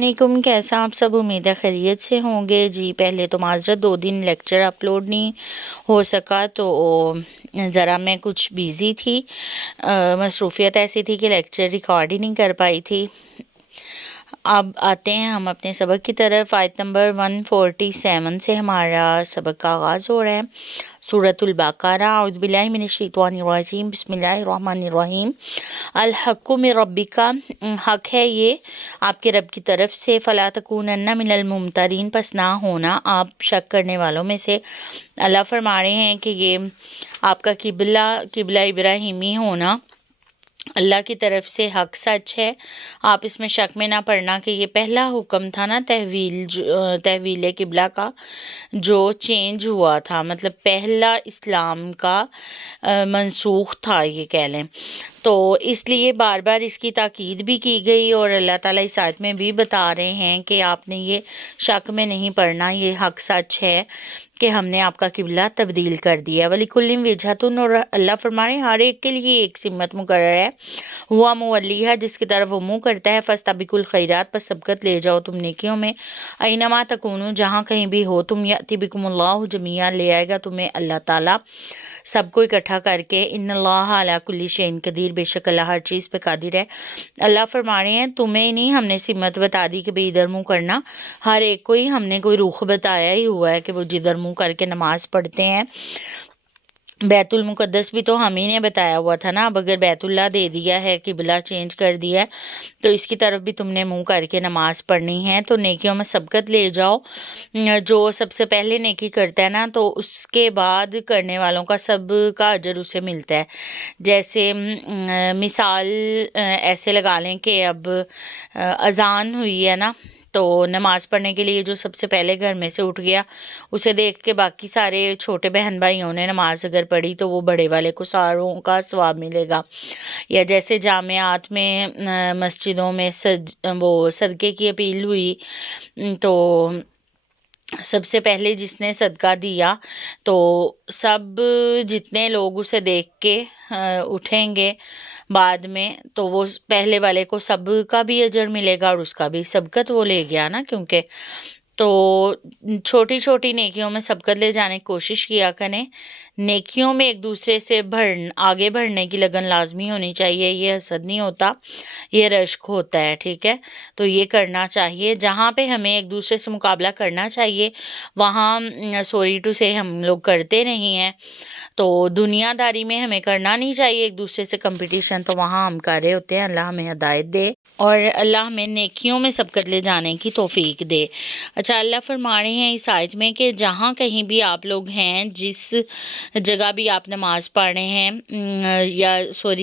علیکم، کیسا آپ سب؟ امید ہے خیریت سے ہوں گے جی۔ پہلے تو معذرت 2 دن لیکچر اپلوڈ نہیں ہو سکا، تو ذرا میں کچھ بیزی تھی، مصروفیت ایسی تھی کہ لیکچر ریکارڈ ہی نہیں کر پائی تھی۔ اب آتے ہیں ہم اپنے سبق کی طرف۔ آیت نمبر 147 سے ہمارا سبق کا آغاز ہو رہا ہے۔ سورۃ البقرہ۔ اعوذ باللہ من الشیطان الرجیم، بسم اللہ الرحمن الرحیم۔ الحق من ربک، حق ہے یہ آپ کے رب کی طرف سے۔ فلا تکونن من الممترین، پس نہ ہونا آپ شک کرنے والوں میں سے۔ اللہ فرما رہے ہیں کہ یہ آپ کا قبلہ ابراہیمی ہونا اللہ کی طرف سے حق سچ ہے، آپ اس میں شک میں نہ پڑنا کہ یہ پہلا حکم تھا نا تحویل قبلہ کا، جو چینج ہوا تھا، مطلب پہلا اسلام کا منسوخ تھا یہ کہہ لیں، تو اس لیے بار بار اس کی تاکید بھی کی گئی، اور اللہ تعالیٰ اس آیت میں بھی بتا رہے ہیں کہ آپ نے یہ شک میں نہیں پڑنا، یہ حق سچ ہے کہ ہم نے آپ کا قبلہ تبدیل کر دیا۔ وَلِكُلٍّ وِجْهَةٌ، اور اللہ فرمائے ہر ایک کے لیے ایک سمت مقرر ہے، ہوا مولیہ، جس کی طرف وہ منہ کرتا ہے۔ فَاسْتَبِقُوا الْخَيْرَاتِ، پس سبقت لے جاؤ تم نیکیوں میں۔ اَيْنَمَا تَكُونُوا، جہاں کہیں بھی ہو تم، يَأْتِ بِكُمُ اللَّهُ جَمِيعًا، لے آئے گا تمہیں اللہ تعالیٰ سب کو اکٹھا کر کے۔ ان اللہ علی کل شیء قدیر، بے شک اللہ ہر چیز پہ قادر ہے۔ اللہ فرما رہے ہیں تمہیں نہیں ہم نے سمت بتا دی کہ ادھر منہ کرنا، ہر ایک کو ہی ہم نے کوئی رخ بتایا ہی ہوا ہے کہ وہ جدھر منہ کر کے نماز پڑھتے ہیں۔ بیت المقدس بھی تو ہم ہی نے بتایا ہوا تھا نا، اب اگر بیت اللہ دے دیا ہے، قبلہ چینج کر دیا ہے، تو اس کی طرف بھی تم نے منہ کر کے نماز پڑھنی ہے۔ تو نیکیوں میں سبقت لے جاؤ، جو سب سے پہلے نیکی کرتا ہے نا، تو اس کے بعد کرنے والوں کا سب کا اجر اسے ملتا ہے۔ جیسے مثال ایسے لگا لیں کہ اب اذان ہوئی ہے نا، تو نماز پڑھنے کے لیے جو سب سے پہلے گھر میں سے اٹھ گیا، اسے دیکھ کے باقی سارے چھوٹے بہن بھائیوں نے نماز اگر پڑھی تو وہ بڑے والے کو ساروں کا ثواب ملے گا۔ یا جیسے جامعات میں مسجدوں میں وہ صدقے کی اپیل ہوئی، تو سب سے پہلے جس نے صدقہ دیا تو سب جتنے لوگ اسے دیکھ کے اٹھیں گے بعد میں، تو وہ پہلے والے کو سب کا بھی اجر ملے گا، اور اس کا بھی سبقت وہ لے گیا نا، کیونکہ تو چھوٹی چھوٹی نیکیوں میں سبقت لے جانے کی کوشش کیا کریں۔ نیکیوں میں ایک دوسرے سے آگے بڑھنے کی لگن لازمی ہونی چاہیے، یہ حسد نہیں ہوتا، یہ رشک ہوتا ہے، ٹھیک ہے؟ تو یہ کرنا چاہیے، جہاں پہ ہمیں ایک دوسرے سے مقابلہ کرنا چاہیے وہاں سوری ٹو سے ہم لوگ کرتے نہیں ہیں۔ تو دنیا داری میں ہمیں کرنا نہیں چاہیے ایک دوسرے سے کمپٹیشن، تو وہاں ہم کر رہے ہوتے ہیں۔ اللہ ہمیں ہدایت دے اور اللہ ہمیں نیکیوں میں سبقت لے جانے کی توفیق دے۔ اچھا، اللہ فرما رہے ہیں اس آیت میں کہ جہاں کہیں بھی آپ لوگ ہیں، جس جگہ بھی آپ نماز پڑھ رہے ہیں،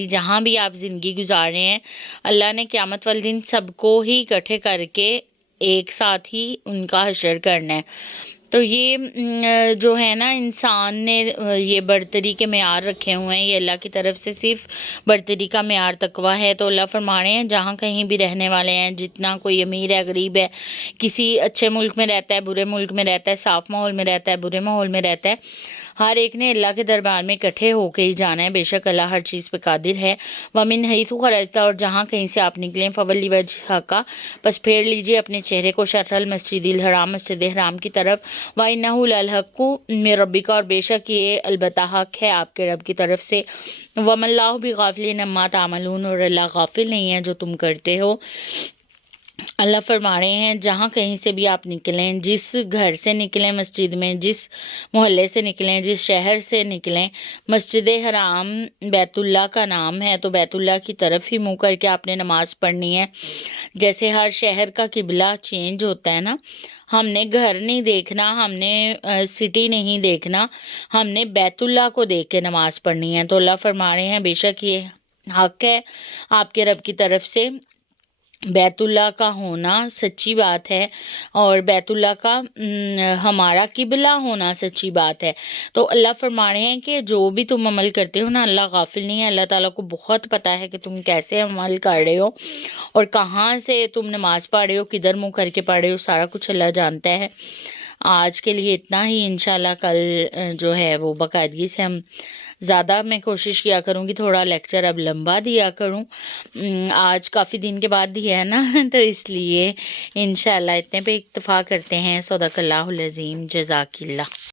جہاں بھی آپ زندگی گزار رہے ہیں، اللہ نے قیامت والے دن سب کو ہی اکٹھے کر کے ایک ساتھ ہی ان کا حشر کرنا ہے۔ تو یہ جو ہے نا، انسان نے یہ برتری کے معیار رکھے ہوئے ہیں، یہ اللہ کی طرف سے صرف برتری کا معیار تقویٰ ہے۔ تو اللہ فرما رہے ہیں جہاں کہیں بھی رہنے والے ہیں، جتنا کوئی امیر ہے، غریب ہے، کسی اچھے ملک میں رہتا ہے، برے ملک میں رہتا ہے، صاف ماحول میں رہتا ہے، برے ماحول میں رہتا ہے، ہر ایک نے اللہ کے دربار میں اکٹھے ہو کے ہی جانا ہے، بے شک اللہ ہر چیز پہ قادر ہے۔ وَمِنْ حَيْثُ خَرَجْتَ، اور جہاں کہیں سے آپ نکلیں، فَوَلِّ وَجْهَكَ، پس پھیر لیجئے اپنے چہرے کو شطر المسجد الحرام، مسجد حرام کی طرف، وَإِنَّهُ لَلْحَقُّ مِن رَبِّكَ، اور بے شک یہ البتہ حق ہے آپ کے رب کی طرف سے۔ وَمَا اللَّهُ بِغَافِلٍ عَمَّا تَعْمَلُونَ، اور اللہ غافل نہیں ہے جو تم کرتے ہو۔ اللہ فرما رہے ہیں جہاں کہیں سے بھی آپ نکلیں، جس گھر سے نکلیں، مسجد میں جس محلے سے نکلیں، جس شہر سے نکلیں، مسجد حرام بیت اللہ کا نام ہے، تو بیت اللہ کی طرف ہی منہ کر کے آپ نے نماز پڑھنی ہے۔ جیسے ہر شہر کا قبلہ چینج ہوتا ہے نا، ہم نے گھر نہیں دیکھنا، ہم نے سٹی نہیں دیکھنا، ہم نے بیت اللہ کو دیکھ کے نماز پڑھنی ہے۔ تو اللہ فرما رہے ہیں بے شک یہ حق ہے آپ کے رب کی طرف سے، بیت اللہ کا ہونا سچی بات ہے، اور بیت اللہ کا ہمارا قبلہ ہونا سچی بات ہے۔ تو اللہ فرما رہے ہیں کہ جو بھی تم عمل کرتے ہو نا، اللہ غافل نہیں ہے، اللہ تعالیٰ کو بہت پتہ ہے کہ تم کیسے عمل کر رہے ہو اور کہاں سے تم نماز پڑھ رہے ہو، کدھر منہ کر کے پڑھ رہے ہو، سارا کچھ اللہ جانتا ہے۔ آج کے لیے اتنا ہی، انشاءاللہ کل جو ہے وہ باقاعدگی سے ہم زیادہ میں کوشش کیا کروں گی تھوڑا لیکچر اب لمبا دیا کروں. آج کافی دن کے بعد دیا ہے نا تو اس لیے انشاءاللہ اتنے پہ اکتفا کرتے ہیں. صدق اللہ العظیم. جزاک اللہ.